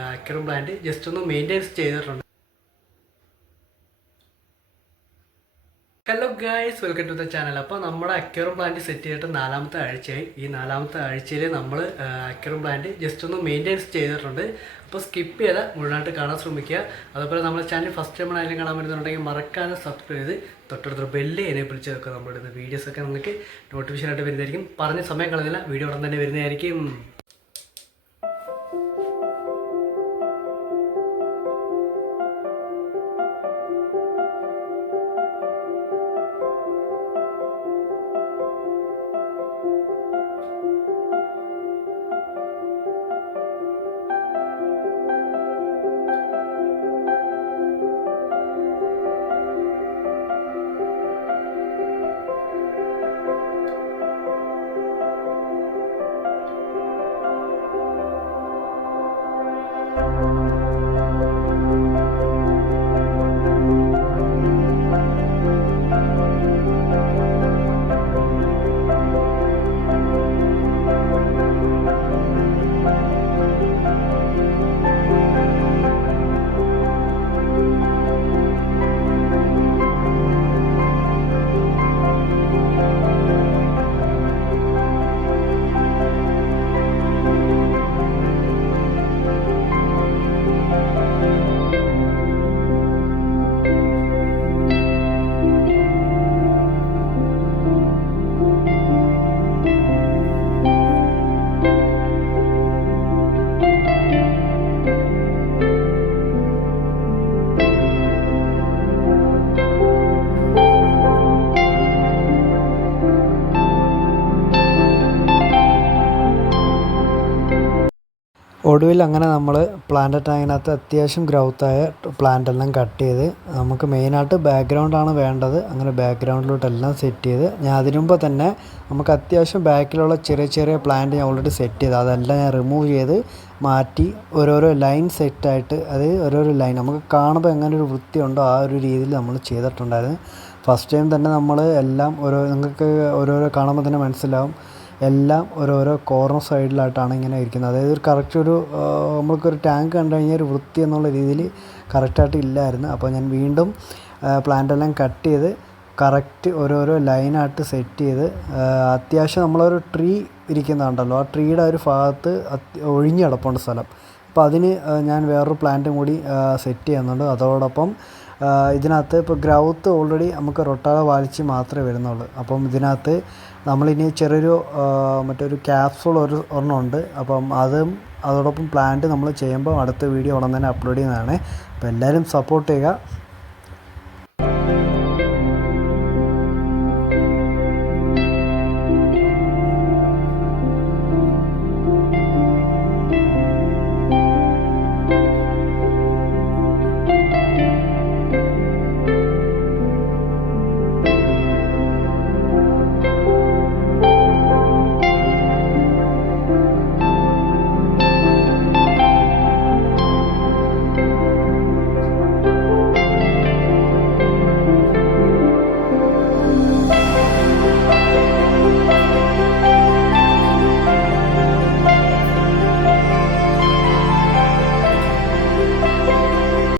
Aquarium plant just ഒന്ന് maintenance ചെയ്തിട്ടുണ്ട്. Hello guys, welcome to the channel. അപ്പോൾ നമ്മുടെ അക്വേറിയം പ്ലാന്റ് സെറ്റ് ചെയ്തിട്ട് 4ാമത്തെ ആഴ്ചയായി. ഈ 4ാമത്തെ ആഴ്ചയിൽ നമ്മൾ അക്വേറിയം പ്ലാന്റ് ജസ്റ്റ് ഒന്ന് മെയിൻ്റെനൻസ് ചെയ്തിട്ടുണ്ട്. അപ്പോൾ സ്കിപ്പ് ചെയ്താൽ മുഴുവനായിട്ട് കാണാൻ ശ്രമിക്കുക. അതുപോലെ നമ്മുടെ ചാനൽ ഫസ്റ്റ് ടൈം ആയാലും കാണാൻ പറ്റുന്നുണ്ടെങ്കിൽ മറക്കാതെ സബ്സ്ക്രൈബ് ചെയ്ത് തൊട്ടടുത്ത ബെല്ല് എനേബിൾ ചെയ്ത് വെക്കുക. നമ്മളിടുന്ന വീഡിയോസൊക്കെ നിങ്ങൾക്ക് നോട്ടിഫിക്കേഷനായിട്ട് വരുന്നതായിരിക്കും. പറഞ്ഞ സമയം കളഞ്ഞില്ല, വീഡിയോ ഉടൻ തന്നെ വരുന്നതായിരിക്കും. ഒടുവിൽ അങ്ങനെ നമ്മൾ പ്ലാന്റ് ടാങ്കിനകത്ത് അത്യാവശ്യം ഗ്രോത്തായ പ്ലാന്റ് എല്ലാം കട്ട് ചെയ്ത് നമുക്ക് മെയിനായിട്ട് ബാക്ക്ഗ്രൗണ്ടാണ് വേണ്ടത്. അങ്ങനെ ബാക്ക്ഗ്രൗണ്ടിലോട്ടെല്ലാം സെറ്റ് ചെയ്ത് ഞാൻ അതിനു മുമ്പ് തന്നെ നമുക്ക് അത്യാവശ്യം ബാക്കിലുള്ള ചെറിയ ചെറിയ പ്ലാന്റ് ഞാൻ ഓൾറെഡി സെറ്റ് ചെയ്ത് അതെല്ലാം ഞാൻ റിമൂവ് ചെയ്ത് മാറ്റി ഓരോരോ ലൈൻ സെറ്റായിട്ട് അത് ഓരോരോ ലൈൻ നമുക്ക് കാണുമ്പോൾ എങ്ങനെ ഒരു വൃത്തിയുണ്ടോ ആ ഒരു രീതിയിൽ നമ്മൾ ചെയ്തിട്ടുണ്ടായിരുന്നു. ഫസ്റ്റ് ടൈം തന്നെ നമ്മൾ എല്ലാം നിങ്ങൾക്ക് ഓരോരോ കാണുമ്പോൾ തന്നെ മനസ്സിലാവും എല്ലാം ഓരോരോ കോർണർ സൈഡിലായിട്ടാണ് ഇങ്ങനെ ഇരിക്കുന്നത്. അതായത് ഒരു കറക്റ്റ് ഒരു നമ്മൾക്കൊരു ടാങ്ക് കണ്ടു കഴിഞ്ഞാൽ ഒരു വൃത്തി എന്നുള്ള രീതിയിൽ കറക്റ്റായിട്ട് ഇല്ലായിരുന്നു. അപ്പോൾ ഞാൻ വീണ്ടും പ്ലാന്റെല്ലാം കട്ട് ചെയ്ത് കറക്റ്റ് ഓരോരോ ലൈനായിട്ട് സെറ്റ് ചെയ്ത് അത്യാവശ്യം നമ്മളൊരു ട്രീ ഇരിക്കുന്നുണ്ടല്ലോ ആ ട്രീയുടെ ഒരു ഭാഗത്ത് ഒഴിഞ്ഞ് കിടപ്പുണ്ട് സ്ഥലം. അപ്പോൾ അതിന് ഞാൻ വേറൊരു പ്ലാന്റും കൂടി സെറ്റ് ചെയ്യുന്നുണ്ട്. അതോടൊപ്പം ഇതിനകത്ത് ഇപ്പോൾ ഗ്രൗത്ത് ഓൾറെഡി നമുക്ക് റൊട്ടാതെ വാലിച്ച് മാത്രമേ വരുന്നുള്ളൂ. അപ്പം ഇതിനകത്ത് നമ്മളിനി ചെറിയൊരു മറ്റൊരു ക്യാപ്സൂൾ ഒരെണ്ണം ഉണ്ട്. അപ്പം അതോടൊപ്പം പ്ലാന്റ് നമ്മൾ ചെയ്യുമ്പോൾ അടുത്ത വീഡിയോ ഉടൻ തന്നെ അപ്ലോഡ് ചെയ്യുന്നതാണ്. അപ്പോൾ എല്ലാവരും സപ്പോർട്ട് ചെയ്യുക.